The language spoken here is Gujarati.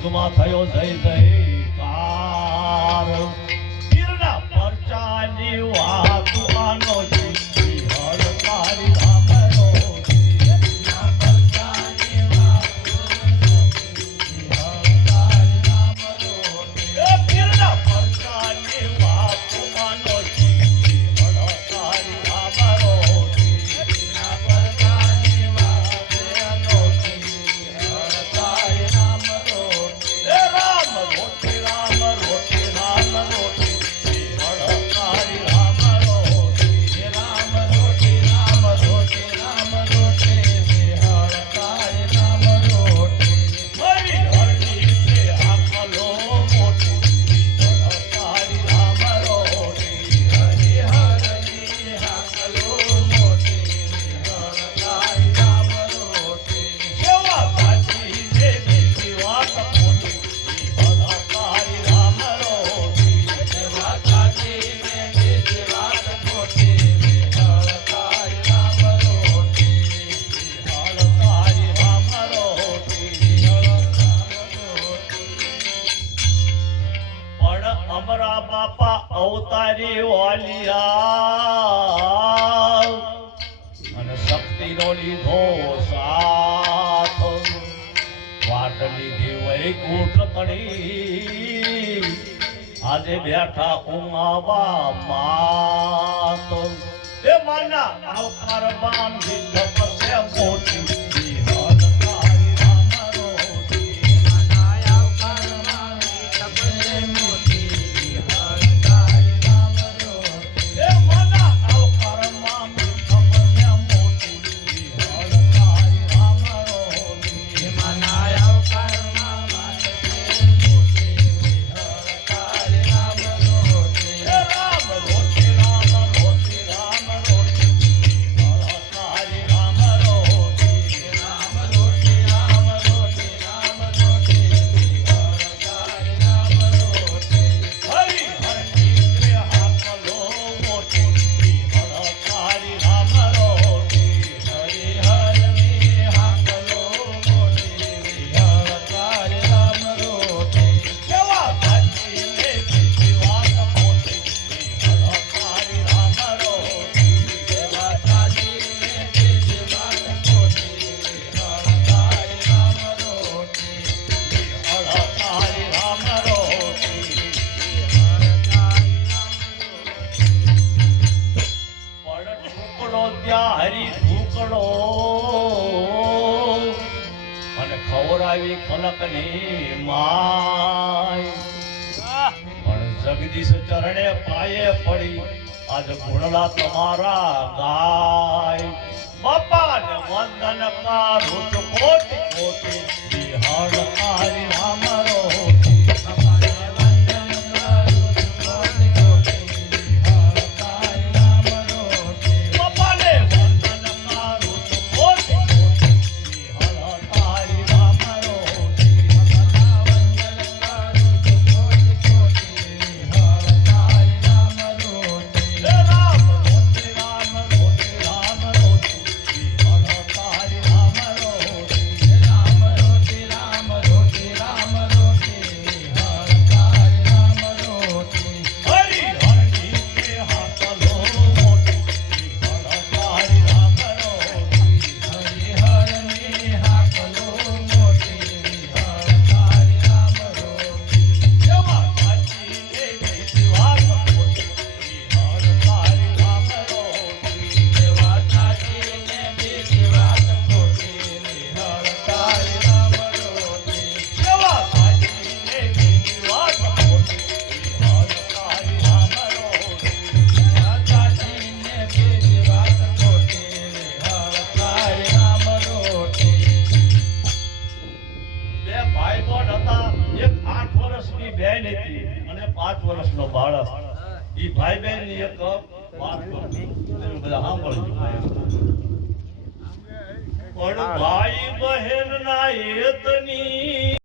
જગમાં થયો જય જયકાર પીરના પરચાની વાત આનો જીતી હળ તારી રામરો પીરના પરચાની વાત હળ તારી રામરો એ પીરના પરચાની વાત આનો જીતી હળ તારી રામરો પીરના પરચાની વાત આનો જીતી હળ તારી રામરો એ રામ રોટી રામ રોટી રામ રોટી હળ તારી રામરો એ રામ રોટી રામ રોટી રામ રોટી હળ તારી રામ રોટી મારી હળની છે આકલો મોટી હળ તારી રામ રોટી હરી હરની આકલો મોટી હળ તારી રામ રોટી સેવા સાચી ને બીજી વાત મોટી હળ તારી રામ રોટી સેવા સાચી ને બીજી વાત મોટી હળ તારી રામ રોટી હળ તારી રામ રોટી હળ રામ રોટી પણ અમરા બાપા અવતારી વાલિયા અને શક્તિનો લીધો સાથ વાટ લીધી વૈકુંઠ તળી આજે બેઠા ઉમાવા માત એ માના આવકાર બાંધી તપસે મોટી હળ તારી રામ રોટી માના આવકાર બાંધી તપસે મોટી હળ તારી રામ રોટી એ માના આવકાર બાંધી તપસે મોટી હળ તારી રામ રોટી માના આવકાર બાંધી મોટી હળ તારી રામ રોટી એ રામ રોટી રામ રોટી રામ રોટી હળ તારી રામ રોટી રામ રોટી રામ રોટી રામ રોટી હળ તારી રામ રોટી હરી હરની છે આકલો મોટી હળ તારી રામ રોટી હરી હરની આકલો મોટી હળ તારી રામ રોટી સેવા સાચી ને બીજી વાત મોટી હળ તારી રામ રોટી સેવા સાચી ને બીજી વાત મોટી હળ તારી રામ રોટી હળ તારી રામ રોટી હળ તારી પણ ઢુકડો ત્યાં હરી ઢુકડો અને ખવડાવી ખલકની માય પણ જગદીશ ચરણે પાયે પડી આજ ગુણલા તમારા ગાય બાપાને વંદન કરું છું કોટી કોટી હળ તારી રામ રોટી બાપાને વંદન કરું છું કોટી કોટી હળ તારી રામ રોટી બાપાને વંદન કરું છું કોટી કોટી હળ તારી રામ રોટી બાપાના વંદન કરું છું કોટી કોટી હળ તારી રામ રોટી હે રામ રોટી રામ રોટી રામ રોટી હળ તારી રામ રોટી હે રામ રોટી રામ રોટી રામ રોટી હળ તારી રામ રોટી હરી હરની છે હાકલો મોટી હળ તારી રામ રોટી હરી હરની હાકલો મોટી હળ તારી રામ રોટી સેવા સાચી ને બીજી વાત મોટી હળ તારી રામ રોટી સેવા સાચી ને બીજી વાત મોટી હળ તારી રામ રોટી સેવા સાચી ને બીજી વાત મોટી હળ તારી રામ રોટી સેવા સાચી ને બીજી વાત મોટી હળ તારી રામ રોટી બે ભાઈ બોન હતા એક 8 વર્ષની બેન હતી અને 5 વર્ષનો બાળક ઈ ભાઈ બેન ની એક વાત કરું તમે બધા સાંભળજો પણ ભાઈ બહેન ના હેતની